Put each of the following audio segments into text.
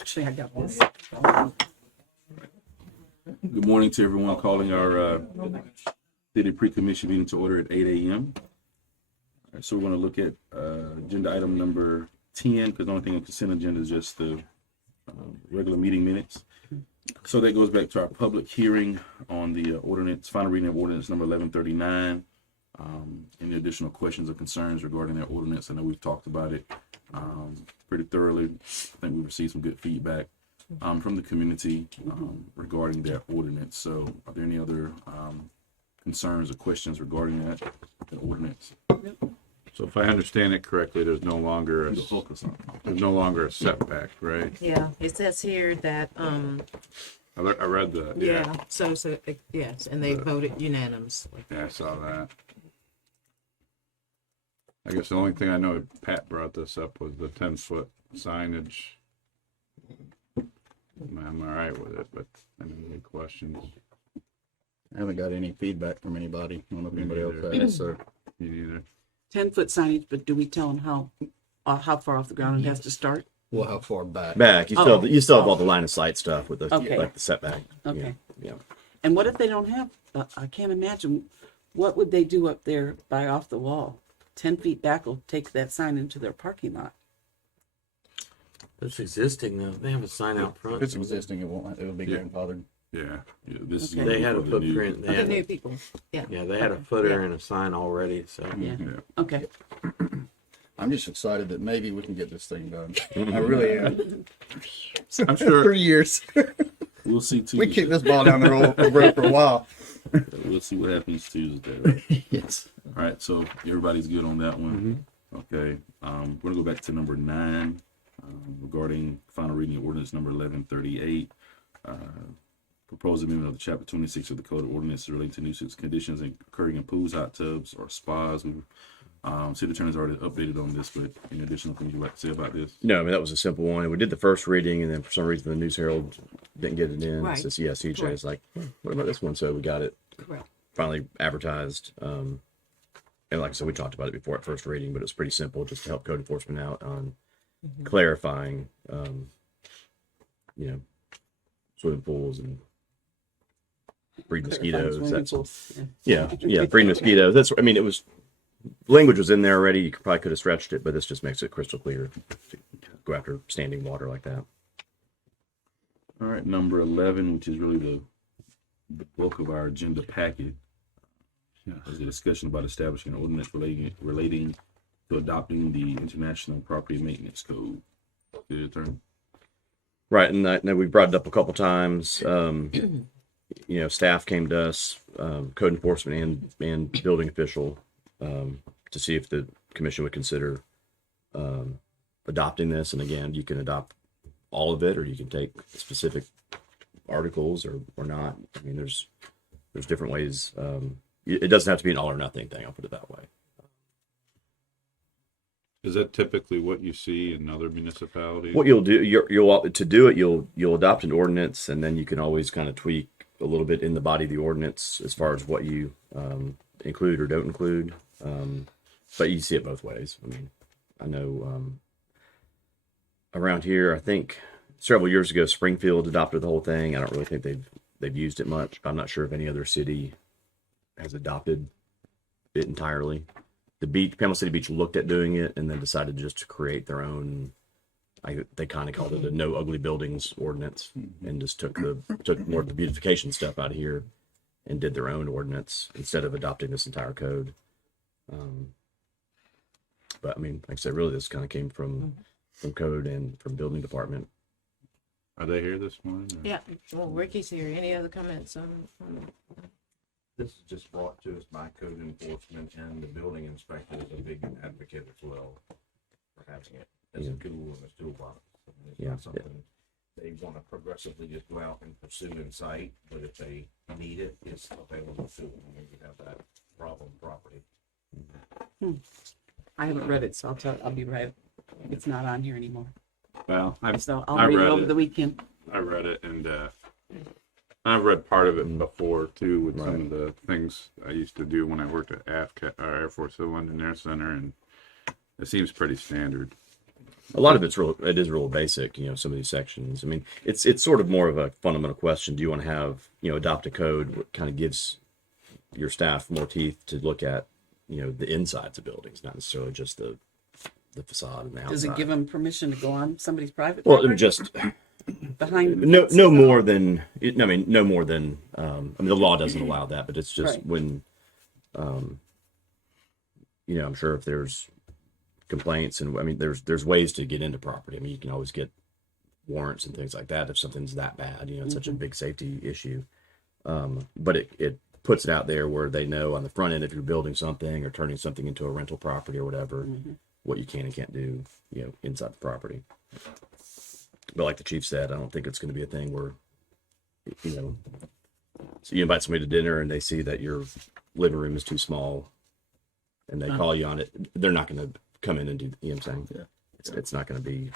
Actually, I got this. Good morning to everyone. Calling our city pre-commission meeting to order at 8 a.m. All right, so we're going to look at agenda item number 10, because the only thing on consent agenda is just the regular meeting minutes. So that goes back to our public hearing on the ordinance, final reading of ordinance number 1139. Any additional questions or concerns regarding that ordinance? I know we've talked about it pretty thoroughly. I think we received some good feedback from the community regarding that ordinance. So are there any other concerns or questions regarding that ordinance? So if I understand it correctly, there's no longer a setback, right? Yeah, it says here that, I read the, so, yes, and they voted unanimously. yeah, I saw that. I guess the only thing I know, Pat brought this up, was the 10-foot signage. I'm all right with it, but any questions? I haven't got any feedback from anybody. I don't know if Me anybody else neither. has, so. You neither? 10-foot signage, but do we tell them how far off the ground it has to start? Well, how far back? Back, you Oh. still have all the line of sight stuff with the Okay. like the setback. Okay. Yeah. And what if they don't have, I can't imagine, what would they do up there by off the wall? 10 feet back will take that sign into their parking lot. It's existing though. They have a sign out front. If it's existing, it'll be Yeah. grandfathered. Yeah, this is Okay. They had a for the new- footprint. They Okay, had new a, people. Yeah. yeah, they had a footer and a sign already. So Yeah. Yeah. Okay. I'm just excited that maybe we can get this thing done. I really am. I'm sure. 3 years. We'll see Tuesday. We kicked this ball down the road for a while. We'll see what happens Tuesday. Right? Yes. All right, so everybody's good on that one. Okay, we're gonna go back to number 9 regarding final reading of ordinance number 1138. Proposed amendment of the chapter 26 of the code of ordinances relating to nuisance conditions occurring in pools, hot tubs, or spas. City attorney's already updated on this, but any additional things you'd like to say about this? No, I mean that was a simple one. We did the first reading, and then for some reason the News Herald didn't get it in. Right. So yeah, CJ Correct. is like, what about this one? So we got it Correct. finally advertised. And like I said, we talked about it before at first reading, but it's pretty simple, just to help code enforcement out on clarifying, swimming pools and breed mosquitoes. Swimming pools. Breed mosquitoes. That's, I mean, it was, language was in there already. You probably could have stretched it, but this just makes it crystal clear to go after standing water like that. All right, number 11, which is really the bulk of our agenda packet, is a discussion about establishing an ordinance relating to adopting the International Property Maintenance Code. City attorney. Right, and I know we brought it up a couple times. Staff came to us, code enforcement and building official, to see if the commission would consider adopting this. And again, you can adopt all of it, or you can take specific articles or not. I mean, there's different ways. It doesn't have to be an all or nothing thing. I'll put it that way. Is that typically what you see in other municipalities? What you'll do, you'll adopt an ordinance, and then you can always kind of tweak a little bit in the body of the ordinance as far as what you include or don't include. But you see it both ways. I mean, I know around here, I think several years ago, Springfield adopted the whole thing. I don't really think they've used it much. I'm not sure if any other city has adopted it entirely. Panama City Beach looked at doing it and then decided just to create their own. They kind of called it a no ugly buildings ordinance, and just took more of the beautification stuff out of here and did their own ordinance instead of adopting this entire code. But I mean, like I said, really this kind of came from code and from building department. Are they here this morning? or- Yeah, well, Ricky's here. Any other comments on This is just brought to us by code enforcement, and the building inspector is a big advocate as well for having it as a tool in a toolbox. It's not something they want to progressively just go out and pursue in sight, but if they need it, it's available to them when you have that problem property. I haven't read it, so I'll be right. It's not on here anymore. Well, So I I'll read it read over it. the weekend. I read it, and I've read part of it before too, with some of the things I used to do when I worked at Air Force Civil Engineer Center, and it seems pretty standard. A lot of it is real basic, some of these sections. I mean, it's sort of more of a fundamental question. Do you want to have, adopt a code that kind of gives your staff more teeth to look at, the insides of buildings, not necessarily just the facade and the outside. Does it give them permission to go on somebody's private Well, property? just Behind no more than no more than the law doesn't allow that, but it's just Right. when I'm sure if there's complaints, and I mean there's ways to get into property. I mean, you can always get warrants and things like that if something's that bad, it's such a big safety issue. But it puts it out there where they know on the front end if you're building something or turning something into a rental property or whatever, what you can and can't do, inside the property. But like the chief said, I don't think it's going to be a thing where, so you invite somebody to dinner and they see that your living room is too small and they call you on it. They're not going to come in and do, what I'm saying? Yeah. It's not going to be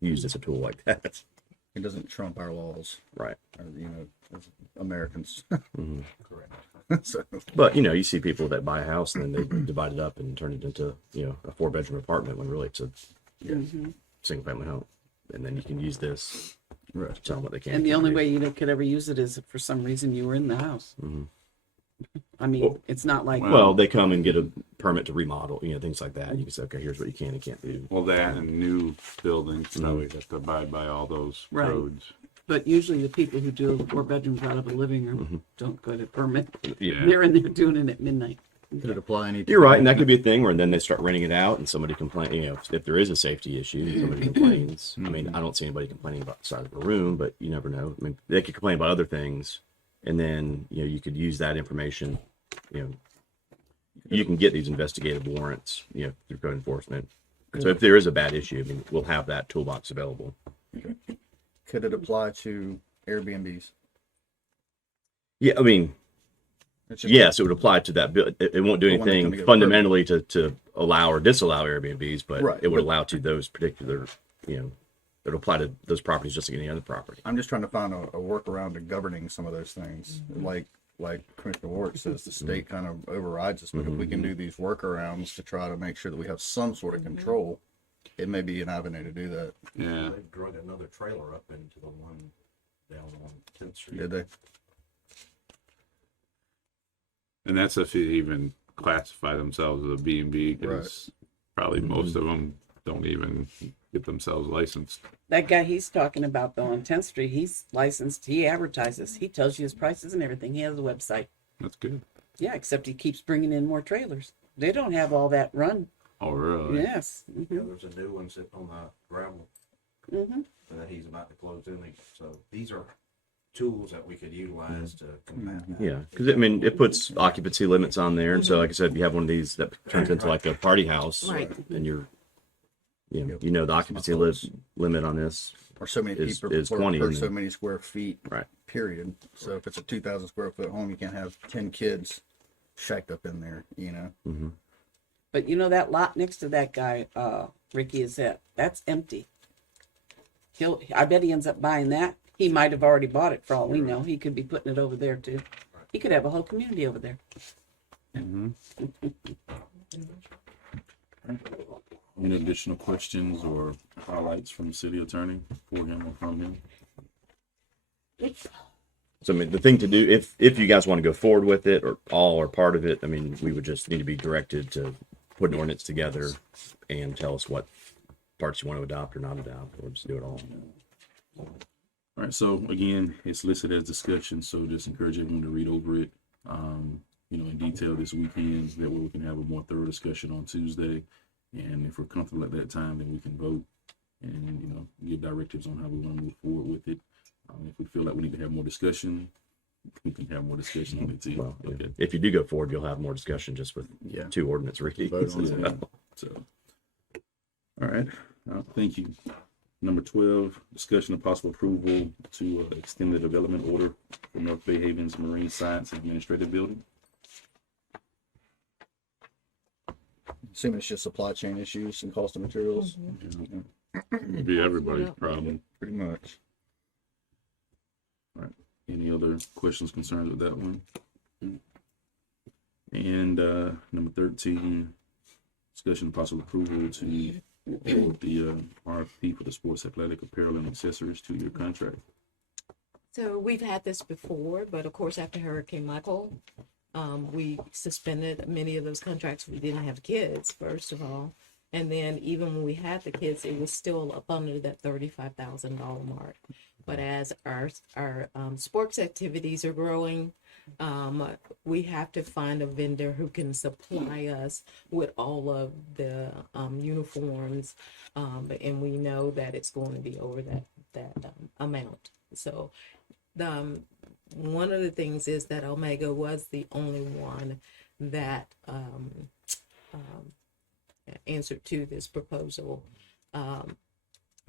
used as a tool like that. It doesn't trump our laws, Right. as Americans. Correct. So, But, you see people that buy a house and then they divide it up and turn it into, a 4-bedroom apartment when really it's a single family home. And then you can use this right. to tell them what they can. And the can't only do. way you could ever use it is if for some reason you were in the house. I mean, Well- it's not like Well, they come and get a permit to remodel, things like that. You can say, okay, here's what you can and can't do. Well, that and new buildings probably have to abide by all those Right. codes. But usually the people who do 4 bedrooms out of a living room don't go to permit. Yeah. They're in there doing it at midnight. Could it apply any? You're right, and that could be a thing where then they start renting it out, and somebody complain. If there is a safety issue, somebody complains. I mean, I don't see anybody complaining about the size of a room, but you never know. I mean, they could complain about other things, and then you could use that information. You can get these investigative warrants, through code enforcement. So if there is a bad issue, I mean, we'll have that toolbox available. Could it apply to Airbnbs? Yeah, I mean, It's just- yes, it would apply to that bill. It won't do But when they come to anything get a fundamentally to allow or disallow Airbnbs, but Right, it would but- allow to those particular, it would apply to those properties just like any other property. I'm just trying to find a workaround to governing some of those things. Like Commissioner Ward says, the state kind of overrides us, but if we can do these workarounds to try to make sure that we have some sort of control, it may be an avenue to do that. Yeah. They've drug another trailer up into the one down on 10th Street. Did they? And that's if you even classify themselves as a B&B, because probably most of them don't even get themselves licensed. That guy he's talking about though on 10th Street, he's licensed. He advertises. He tells you his prices and everything. He has a website. That's good. Yeah, except he keeps bringing in more trailers. They don't have all that run. Oh, really? Yes. Yeah, there's a new one sitting on the gravel that he's about to close in. So these are tools that we could utilize to combat that. Yeah, because it puts occupancy limits on there, and so like I said, if you have one of these that turns into like a party house, Right. then you're, the occupancy limit on this. Or so many Is people 20 per and so then- many square feet. Right. Period. So if it's a 2,000 square foot home, you can't have 10 kids shacked up in there. But that lot next to that guy, Ricky, that's empty. I bet he ends up buying that. He might have already bought it for all we know. He could be putting it over there too. He could have a whole community over there. Any additional questions or highlights from the city attorney for him or from him? So I mean, the thing to do, if you guys want to go forward with it, or all or part of it, I mean, we would just need to be directed to put an ordinance together and tell us what parts you want to adopt or not adopt, or just do it all. All right, so again, it's listed as discussion, so just encourage everyone to read over it, in detail this weekend. That way we can have a more thorough discussion on Tuesday. And if we're comfortable at that time, then we can vote and, give directives on how we want to move forward with it. If we feel like we need to have more discussion, we can have more discussion on it too. Well, Okay. if you do go forward, you'll have more discussion just with 2 ordinance readings. Vote on as it. well. So, all right, thank you. Number 12, discussion of possible approval to extend the development order for North Bay Havens Marine Science Administrative Building. Assuming it's just supply chain issues and cost of materials. It'd be everybody's problem. Pretty much. Any other questions, concerns with that one? And number 13, discussion of possible approval to With the RFP for the sports athletic apparel and accessories 2-year contract. So we've had this before, but of course after Hurricane Michael, we suspended many of those contracts. We didn't have kids, first of all. And then even when we had the kids, it was still up under that $35,000 mark. But as our sports activities are growing, we have to find a vendor who can supply us with all of the uniforms, and we know that it's going to be over that amount. So one of the things is that Omega was the only one that answered to this proposal.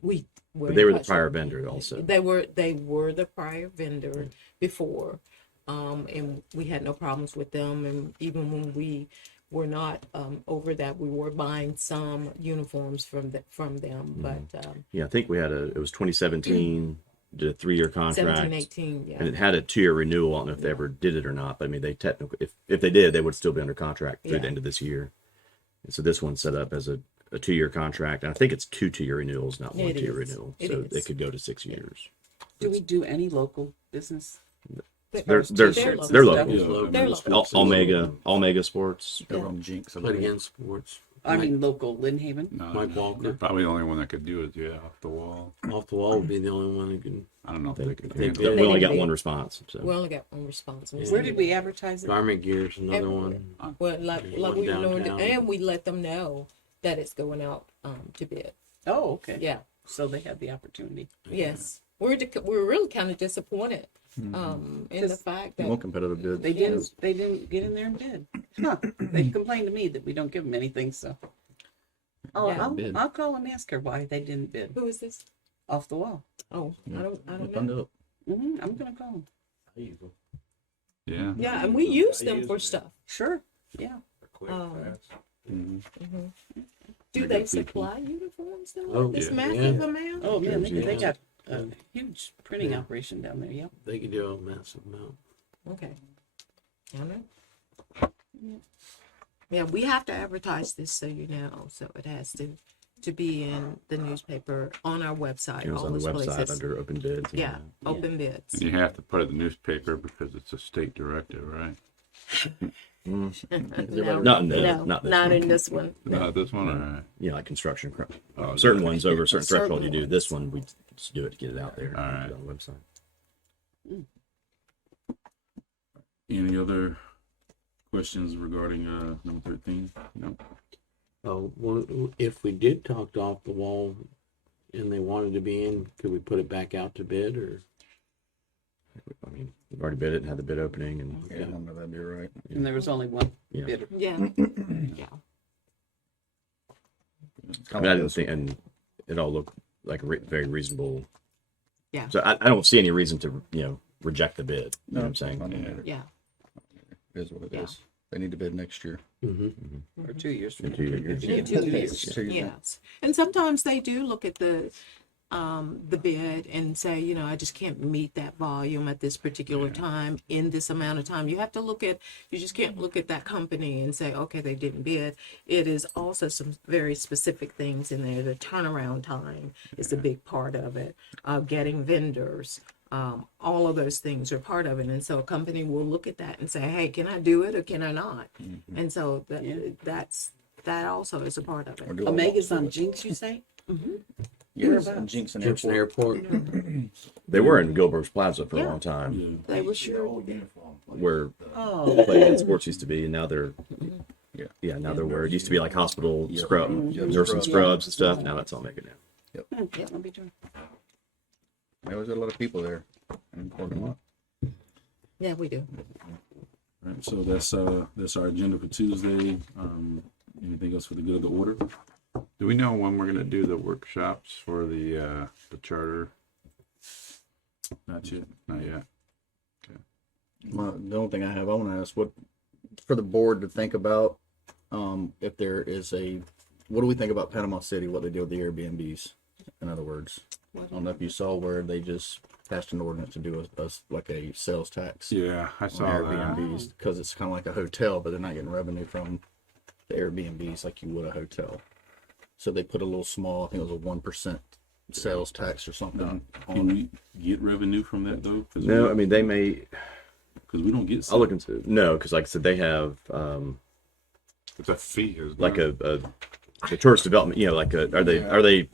They But they were the prior vendor also. They were the prior vendor before, and we had no problems with them. And even when we were not over that, we were buying some uniforms from them. But Yeah, I think we had it was 2017, did a 3-year contract. 17, 18, yeah. And it had a 2-year renewal. I don't know if they ever did it or not, but I mean, they technically, if they did, they would still be under contract through the Yeah. end of this year. And so this one's set up as a 2-year contract. And I think it's 2 2-year renewals, not one It 2-year is. renewal. It So is. it could go to 6 years. Do we do any local business? They're They're local. local. They're local. Omega Sports. They're on Jinx. Play against sports. I mean, local, Lynn Haven. No, Mike Walker. Probably the only one that could do it, yeah, off the wall. Off the wall would be the only one who can. I don't know if They, they could. they, handle we it. only got didn't one do- response. So We only got one response. Where did we advertise it? Garment Gear's another Everywhere. one. Well, like One we were doing, downtown. and we let them know that it's going out to bid. Oh, okay. Yeah. So they had the opportunity. Yes, we're really kind of disappointed in the fact More that competitive bid. They didn't get in there and bid. Huh. They complained to me that we don't give them anything, so. Oh, Yeah. I'll call and ask her why they didn't bid who is this? off the wall. Oh, I don't Fund know. up. I'm gonna call them. Yeah. Yeah, and we use them for stuff. Sure. Yeah. Quick, Um, fast. Do They they got people. supply uniforms though? Oh, This yeah. massive Yeah. amount? Oh man, they Yeah. got a huge printing operation down there. Yep. They could do a massive amount. Okay. I know. Yeah, we have to advertise this, so you know. So it has to be in the newspaper, on our website, it was all on the those website places. under open bids. and, Yeah, open bids. And you have to put it in the newspaper because it's a state directive, right? No, Not in this- no, not this not one. in this one. Not this one, all right. You know, like construction. Oh, Certain ones over a certain Certain threshold you do. ones. This one, we just do it to get it out there. All right. Put it on the website. Any other questions regarding number 13? No. Oh, well, if we did talk to off the wall and they wanted to be in, could we put it back out to bid or? I mean, we've already bid it and had the bid opening, and Yeah, I know that'd be right. And there was only one Yeah. bidder. Yeah, yeah. I mean, I didn't think, and it all looked like a very reasonable. Yeah. So I don't see any reason to reject the bid. You know what I'm saying? I mean, Yeah. It is what it Yeah. is. They need to bid next year. Mm-hmm. Or 2 years from In 2 years. Yeah, 2 years. 2 years. Yes, and sometimes they do look at the bid and say, you know, I just can't meet that volume at this particular time in this amount of time. You just can't look at that company and say, okay, they didn't bid. It is also some very specific things in there. The turnaround time is a big part of it. Getting vendors. All of those things are part of it, and so a company will look at that and say, "Hey, can I do it or can I not?" And so that also is a part of Or it. do a Omega's walk- on Jinx, you say? Yes, and Jinx and Gibson Airport. Airport. They were in Gilbert's Plaza for a Yeah. long time, Yeah. They were sure. where Oh, Play Against Sports used to be, and now they're Yeah. now they're where it used to be like hospital Yep. scrub, Yep. nursing Scrubs. scrubs and stuff. Now that's all Omega now. yeah, let me try. There was a lot of people there in the parking lot. Yeah, we do. All right, so that's our agenda for Tuesday. Anything else for the good of the order? Do we know when we're gonna do the workshops for the charter? Not yet. Not yet. The only thing I want to ask, what for the board to think about, if there is what do we think about Panama City? What they do with the Airbnbs? In other words, I don't know if you saw where they just passed an ordinance to do like a sales tax Yeah, I on saw that. Airbnbs because it's kind of like a hotel, but they're not getting revenue from the Airbnbs like you would a hotel. So they put a little small, I think it was a 1% sales tax or something. Can we get revenue from that though? No, I mean, they may, because we don't get. I'll look into, no, because like I said, they have, It's a fee, isn't like it? a tourist development, like are they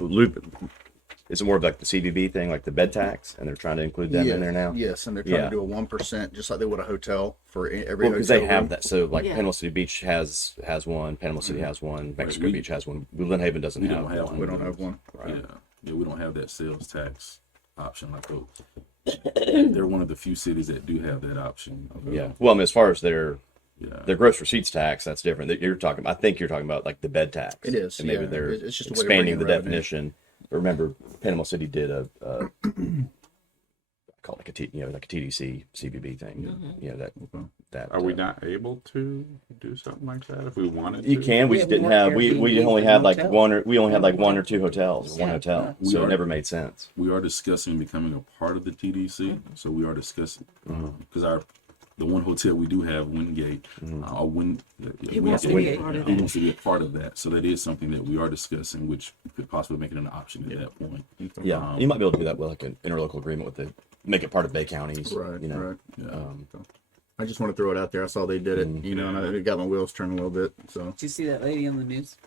is it more of like the CBB thing, like the bed tax, and they're trying to include them in there now? Yes, and they're trying Yeah. to do a 1%, just like they would a hotel for every Well, hotel. because they have room. that. So like Yeah. Panama City Beach has one, Panama City has one, Mexico we- Beach has one. Lynn Haven doesn't We have don't have one. one. We don't have one. Yeah, we don't have that sales tax option like those. They're one of the few cities that do have that option. Yeah. Well, I mean, as far as their Yeah. gross receipts tax, that's different. That you're talking. I think you're talking about like the bed tax. It is, And maybe yeah. they're It's just a way to bring expanding in the revenue. definition. But remember, Panama City did a I call it like like a TDC CBB thing. That Are we not able to do something like that if we wanted to? You can. We We just have didn't more have. We Airbnbs only than had like hotels. we only had like one or two hotels, or one Yeah. hotel, We so are- it never made sense. We are discussing becoming a part of the TDC, so we are discussing because the one hotel we do have, Wingate, He wants to be a part of He that. wants to be a part of that. So that is something that we are discussing, which could possibly make it an option at that point. Yeah, you might be able to do that with like an interlocal agreement with make it part of Bay counties. Right, You know. right. Yeah. I just want to throw it out there. I saw they did it, and it got my wheels turning a little bit. So Did you see that lady on the news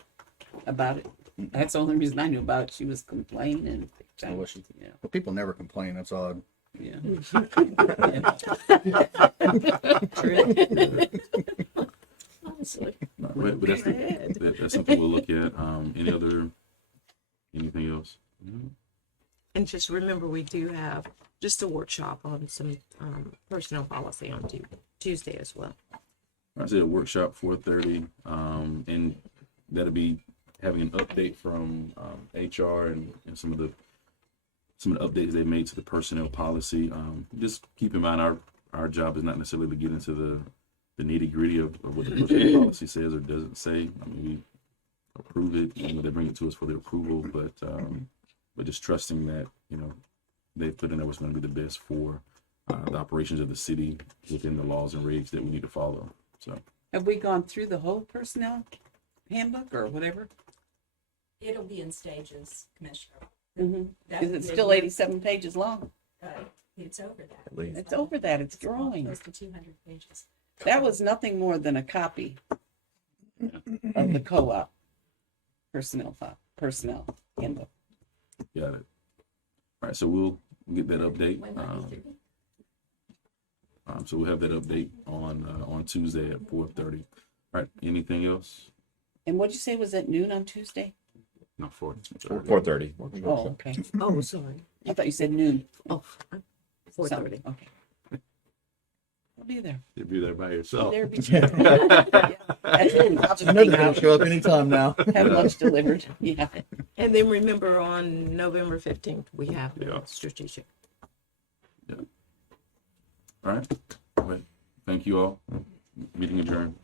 about it? That's the only reason I knew about it. She was complaining. Oh, was she? Yeah. well, people never complain. That's odd. Yeah. Honestly. But that's something we'll look at. Anything else? And just remember, we do have just a workshop on some personnel policy on Tuesday as well. I said a workshop 4:30, and that'll be having an update from HR and some of the updates they made to the personnel policy. Just keep in mind our job is not necessarily to get into the nitty gritty of what the personnel policy says or doesn't say. I mean, we approve it and they bring it to us for the approval, but just trusting that they put in there what's going to be the best for the operations of the city within the laws and regs that we need to follow. So Have we gone through the whole personnel handbook or whatever? It'll be in stages, Commissioner. Mm-hmm. Is it still 87 pages long? It's over that. At least. It's over that. It's It's growing. close to 200 pages. That was nothing more than a copy of the co-op personnel handbook. got it. All right, so we'll get that update. When might be through? So we'll have that update on Tuesday at 4:30. All right, anything else? And what'd you say was at noon on Tuesday? No, 4:30. Oh, okay. Oh, sorry. I thought you said noon. Oh, 4:30. Okay. I'll be there. You'll be there by Be yourself. there. Be there. Yeah. That's it. I'll just I know hang they're gonna out, show up anytime now. have lunch delivered. Yeah. And then remember, on November 15th, we have the Yeah. strategic. All right. Thank you all. Meeting adjourned.